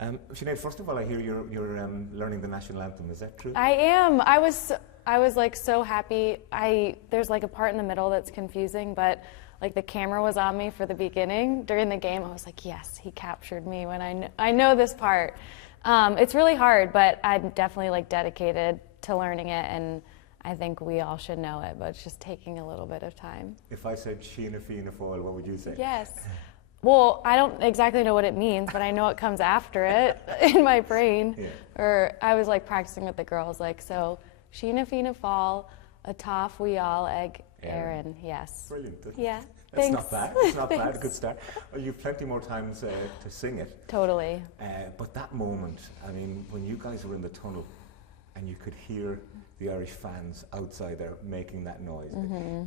Sinead, first of all, I hear you're learning the national anthem. Is that true? I am. I was like so happy. There's like a part in the middle that's confusing, but like the camera was on me for the beginning. During the game, I was like, yes, he captured me when I know this part. It's really hard, but I'm definitely like dedicated to learning it, and I think we all should know it, but it's just taking a little bit of time. If I said Sheena Fianna Fáil, what would you say? Yes. Well, I don't exactly know what it means, but I know it comes after it in my brain. Yeah. Or I was like practicing with the girls, like, so Sheena Fianna Fáil, Ataf we all egg Aaron. Yes. Brilliant. Yeah. That's Thanks. not bad. It's not bad. Thanks. A good start. Well, you've plenty more times to sing it. Totally. But that moment, I mean, when you guys were in the tunnel and you could hear the Irish fans outside there making that noise,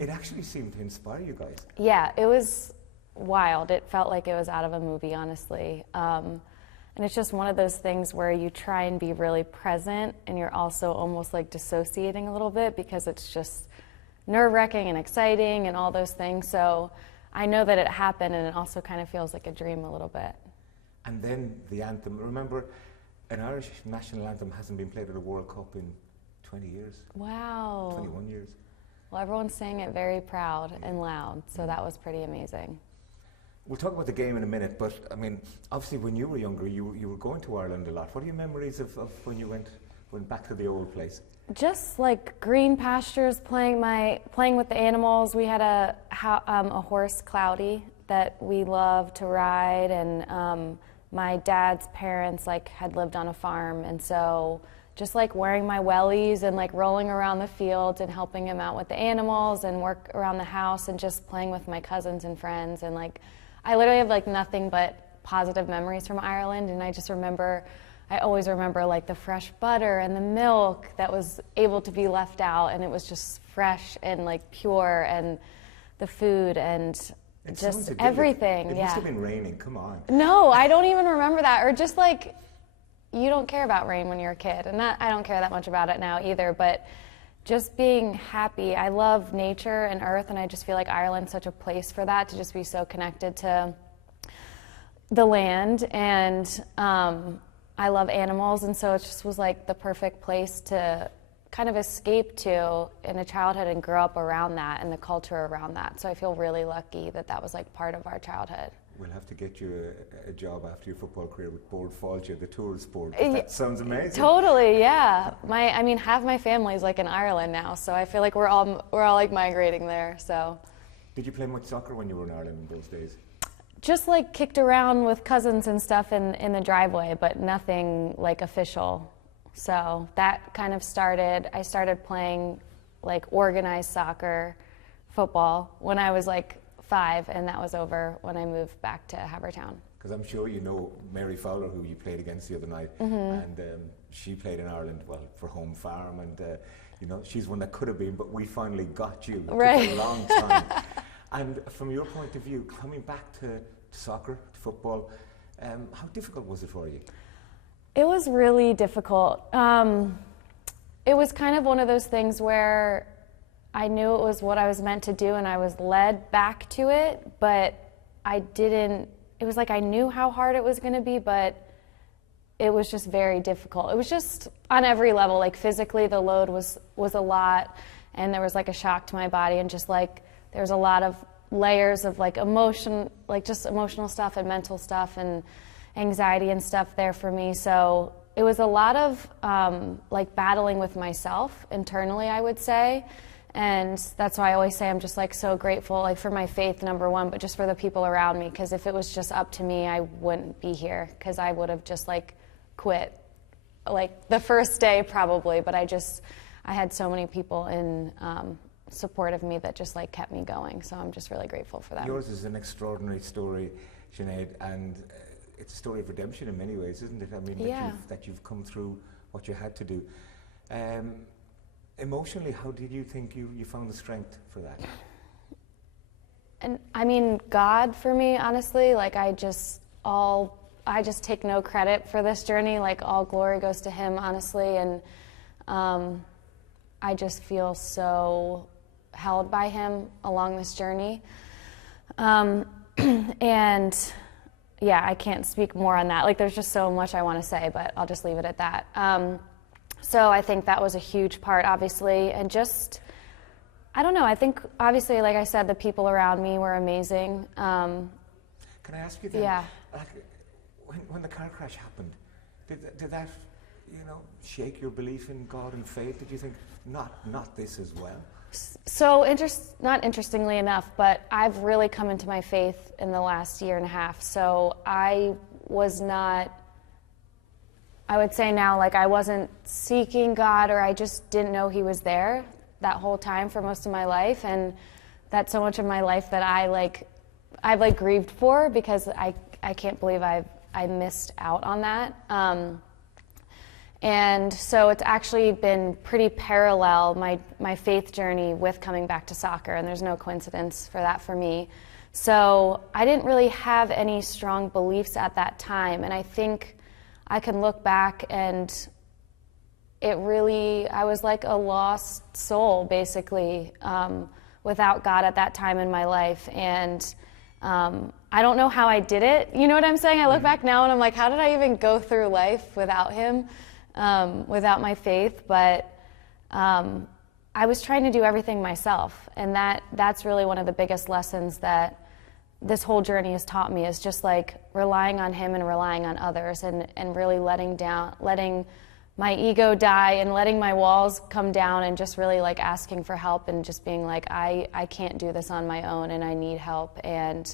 it actually seemed to inspire you guys. Yeah, it was wild. It felt like it was out of a movie, honestly. And it's just one of those things where you try and be really present and you're also almost like dissociating a little bit because it's just nerve-wracking and exciting and all those things. So I know that it happened, and it also kind of feels like a dream a little bit. And then the anthem. Remember, an Irish national anthem hasn't been played at a World Cup in 20 years. Wow. 21 years. Well, everyone sang it very proud and loud, so that was pretty amazing. We'll talk about the game in a minute, but I mean, obviously when you were younger, you were going to Ireland a lot. What are your memories of when you went back to the old place? Just like green pastures, playing with the animals. We had a horse, Cloudy, that we loved to ride, and my dad's parents had lived on a farm, and so just like wearing my wellies and like rolling around the fields and helping him out with the animals and work around the house and just playing with my cousins and friends, and I literally have like nothing but positive memories from Ireland. And I always remember like the fresh butter and the milk that was able to be left out, and it was just fresh and like pure, and the food and just everything. It must have been raining, come on. No, I don't even remember that. Or just like, you don't care about rain when you're a kid, and I don't care that much about it now either, but just being happy. I love nature and earth, and I just feel like Ireland's such a place for that, to just be so connected to the land, and I love animals, and so it just was like the perfect place to kind of escape to in a childhood and grow up around that and the culture around that. So I feel really lucky that that was like part of our childhood. We'll have to get you a job after your football career with Board Fáilte, the tourist board. That sounds amazing. Totally, yeah. Half my family's like in Ireland now, so I feel like we're all like migrating there. So. Did you play much soccer when you were in Ireland in those days? Just like kicked around with cousins and stuff in the driveway, but nothing like official. So that kind of I started playing like organized soccer, football, when I was like 5, and that was over when I moved back to Havertown. Because I'm sure you know Mary Fowler, who you played against the other night, and she played in Ireland, for Home Farm, and she's one that could have been, but we finally got you. It right. took a long time. And from your point of view, coming back to soccer, to football, how difficult was it for you? It was really difficult. It was kind of one of those things where I knew it was what I was meant to do, and I was led back to it, but it was like I knew how hard it was going to be, but it was just very difficult. It was just on every level, like physically the load was a lot, and there was like a shock to my body, and just like there's a lot of layers of like emotion, like just emotional stuff and mental stuff and anxiety and stuff there for me. So it was a lot of like battling with myself internally, I would say. And that's why I always say I'm just like so grateful, like for my faith, number one, but just for the people around me, because if it was just up to me, I wouldn't be here, because I would have just like quit like the first day probably. But I had so many people in support of me that just like kept me going, so I'm just really grateful for that. Yours is an extraordinary story, Sinead, and it's a story of redemption in many ways, isn't it? I mean, that you've come through what you had to do. Emotionally, how did you think you found the strength for that? And I mean, God, for me, honestly, like I just take no credit for this journey. Like all glory goes to Him, honestly, and I just feel so held by Him along this journey. And yeah, I can't speak more on that. Like, there's just so much I want to say, but I'll just leave it at that. So I think that was a huge part, obviously, and just, I don't know, I think, obviously, like I said, the people around me were amazing. Can I ask you then, Yeah. like, when the car crash happened, did that, you know, shake your belief in God and faith? Did you think, not this as well? So, not interestingly enough, but I've really come into my faith in the last year and a half. So I was not, I would say now, like, I wasn't seeking God, or I just didn't know He was there that whole time for most of my life. And that's so much of my life that I've grieved for, because I can't believe I missed out on that. And so it's actually been pretty parallel, my faith journey with coming back to soccer, and there's no coincidence for that for me. So I didn't really have any strong beliefs at that time, and I think I can look back and I was like a lost soul, basically, without God at that time in my life. And I don't know how I did it. You know what I'm saying? I look back now and I'm like, how did I even go through life without Him? Without my faith, but I was trying to do everything myself, and that's really one of the biggest lessons that this whole journey has taught me, is just like relying on Him and relying on others, and really letting my ego die and letting my walls come down, and just really like asking for help, and just being like, I can't do this on my own, and I need help. And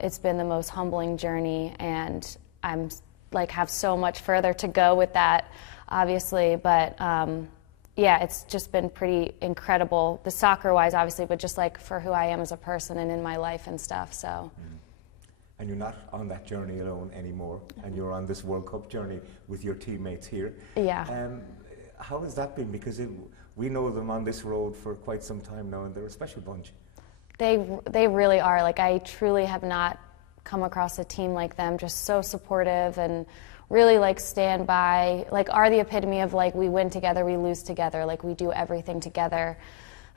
it's been the most humbling journey, and I'm like have so much further to go with that, obviously, but yeah, it's just been pretty incredible, the soccer-wise, obviously, but just like for who I am as a person and in my life and stuff. So. And you're not on that journey alone anymore, and you're on this World Cup journey with your teammates here. Yeah. How has that been? Because we know them on this road for quite some time now, and they're a special bunch. They really are. Like, I truly have not come across a team like them, just so supportive and really like stand by, like are the epitome of like we win together, we lose together, like we do everything together.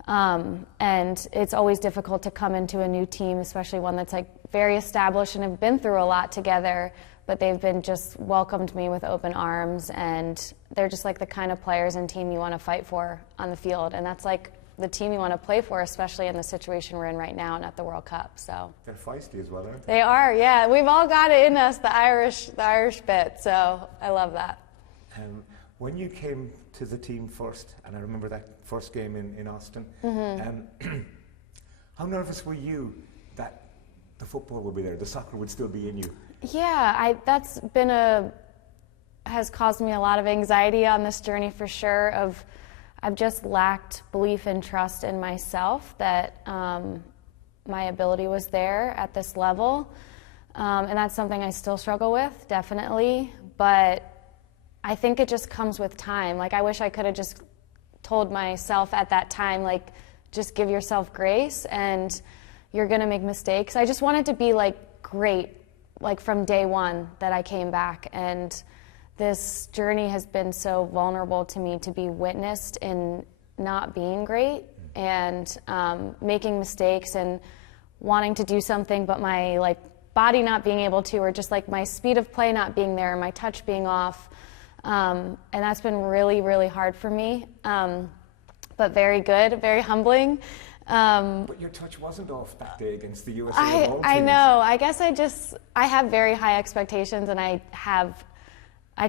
And it's always difficult to come into a new team, especially one that's like very established and have been through a lot together, but they've been just welcomed me with open arms, and they're just like the kind of players and team you want to fight for on the field, and that's like the team you want to play for, especially in the situation we're in right now and at the World Cup. So they're feisty as well, aren't they? They are, yeah. We've all got it in us, the Irish bit. So I love that. When you came to the team first, and I remember that first game in Austin, how nervous were you that the football would be there, the soccer would still be in you? Yeah, that's been has caused me a lot of anxiety on this journey for sure. I've just lacked belief and trust in myself that my ability was there at this level. And that's something I still struggle with, definitely. But I think it just comes with time. Like, I wish I could have just told myself at that time, like, just give yourself grace and you're going to make mistakes. I just wanted to be, like, great, like, from day one that I came back. And this journey has been so vulnerable to me to be witnessed in not being great and making mistakes and wanting to do something, but my like body not being able to, or just like my speed of play not being there, my touch being off. And that's been really, really hard for me, but very good, very humbling. But your touch wasn't off that day against the USA. I know. I guess I have very high expectations, and I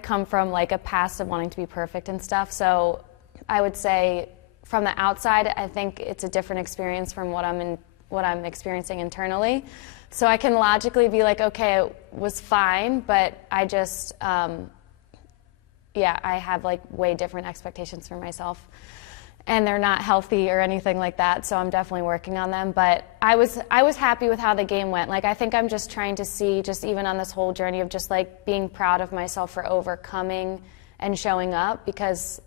come from like a past of wanting to be perfect and stuff, so I would say from the outside, I think it's a different experience from what I'm experiencing internally. So I can logically be like, okay, it was fine, but I just, I have like way different expectations for myself, and they're not healthy or anything like that, so I'm definitely working on them. But I was happy with how the game went. Like, I think I'm just trying to see, just even on this whole journey of just like being proud of myself for overcoming and showing up, because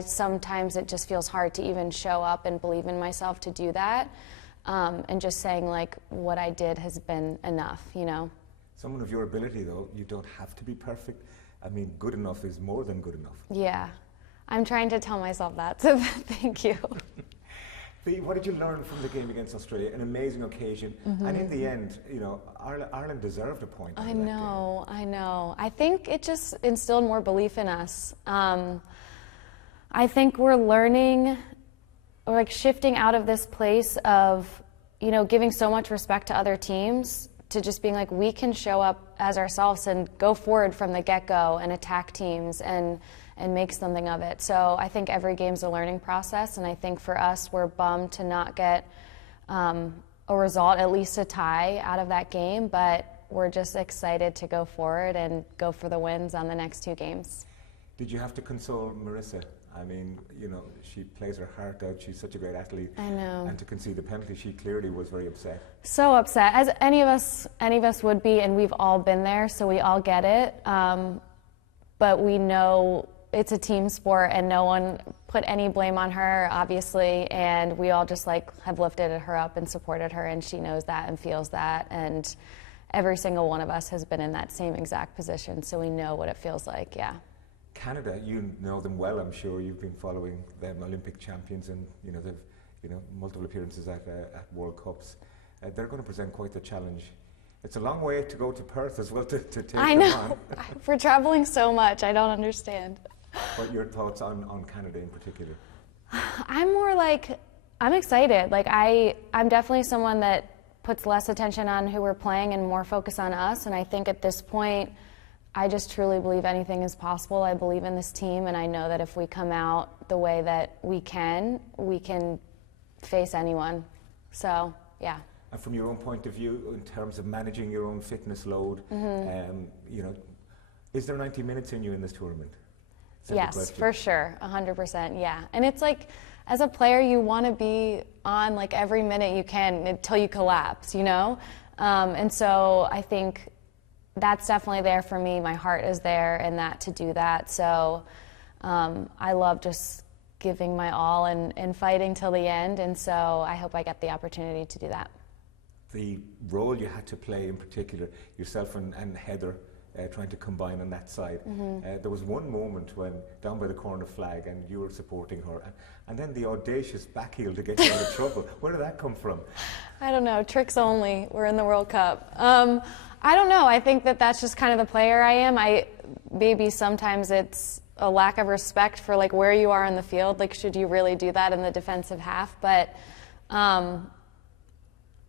sometimes it just feels hard to even show up and believe in myself to do that, and just saying like what I did has been enough, you know. Someone of your ability, though, you don't have to be perfect. I mean, good enough is more than good enough. Yeah. I'm trying to tell myself that, so thank you. What did you learn from the game against Australia? An amazing occasion, and in the end, you know, Ireland deserved a point. I know. I think it just instilled more belief in us. I think we're learning, or like shifting out of this place of, you know, giving so much respect to other teams to just being like, we can show up as ourselves and go forward from the get-go and attack teams and make something of it. So I think every game's a learning process, and I think for us, we're bummed to not get a result, at least a tie out of that game, but we're just excited to go forward and go for the wins on the next 2 games. Did you have to console Marissa? I mean, you know, she plays her heart out. She's such a great athlete. I know. And to concede the penalty, she clearly was very upset. So upset, as any of us would be, and we've all been there, so we all get it. But we know it's a team sport, and no one put any blame on her, obviously, and we all just like have lifted her up and supported her, and she knows that and feels that, and every single one of us has been in that same exact position, so we know what it feels like. Yeah. Canada, you know them well, I'm sure. You've been following them, Olympic champions, and you know they've multiple appearances at World Cups. They're going to present quite the challenge. It's a long way to go to Perth as well to take them on. I know. We're traveling so much. I don't understand. What your thoughts on Canada in particular? I'm more like, I'm excited. Like I'm definitely someone that puts less attention on who we're playing and more focus on us. And I think at this point, I just truly believe anything is possible. I believe in this team, and I know that if we come out the way that we can face anyone. So, yeah. And from your own point of view, in terms of managing your own fitness load, you know, is there 90 minutes in you in this tournament? Yes, for sure, 100%, yeah. And it's like, as a player, you want to be on like every minute you can until you collapse, you know? And so I think that's definitely there for me. My heart is there in that to do that. So I love just giving my all and fighting till the end. And so I hope I get the opportunity to do that. The role you had to play in particular, yourself and Heather, trying to combine on that side. There was one moment when down by the corner flag and you were supporting her, and then the audacious backheel to get you out of trouble. Where did that come from? I don't know, tricks only. We're in the World Cup. I don't know. I think that that's just kind of the player I am. Maybe sometimes it's a lack of respect for like where you are in the field. Like, should you really do that in the defensive half? But I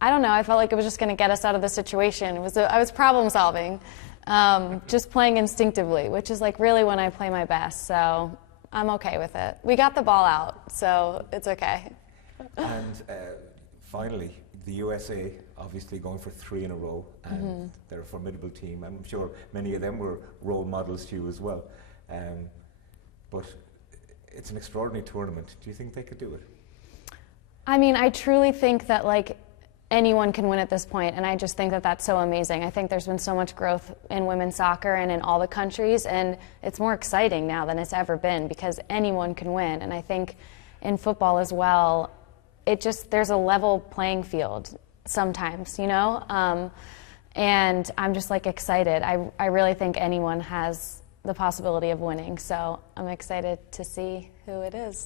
don't know. I felt like it was just going to get us out of the situation. I was problem solving, just playing instinctively, which is like really when I play my best. So I'm okay with it. We got the ball out, so it's okay. And finally, the USA obviously going for 3 in a row, and they're a formidable team. I'm sure many of them were role models to you as well. But it's an extraordinary tournament. Do you think they could do it? I mean, I truly think that like anyone can win at this point, and I just think that that's so amazing. I think there's been so much growth in women's soccer and in all the countries, and it's more exciting now than it's ever been because anyone can win. And I think in football as well, there's a level playing field sometimes, you know? And I'm just like excited. I really think anyone has the possibility of winning, so I'm excited to see who it is.